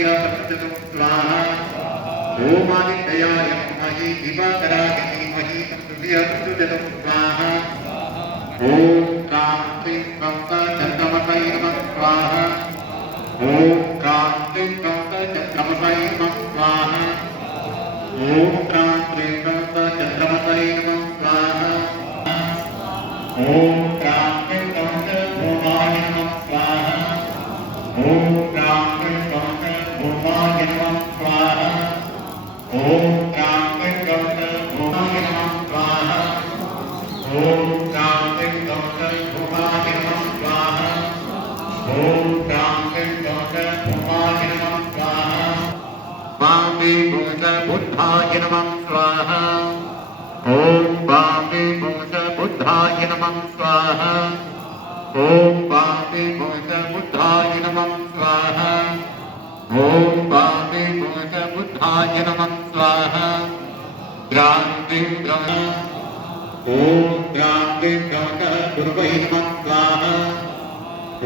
स्वाहा ओम आदित्याय विद्महे दिवाकराय धीमहि तन्नो प्रचोदयात् स्वाहा ओम क्रांति चन्द्रमसाय नमः स्वाहा ओम क्रांति चन्द्रमसाय नमः स्वाहा ओम क्रांति चन्द्रमसाय नमः स्वाहा ओम क्रांति भूमाय नमः स्वाहा ओम क्रांति भूमाय नमः स्वाहा ओम क्रांति भूमाय नमः स्वाहा ओम क्रांति भूमाय नमः स्वाहा ओम क्रांति भूमाय नमः स्वाहा वामे बुद्धाय नमः स्वाहा ओम वामे बुद्धाय नमः स्वाहा ओम वामे बुद्धाय नमः स्वाहा ओम वामे बुद्धाय नमः स्वाहा क्रांति ओम क्रांति गुरुवे नमः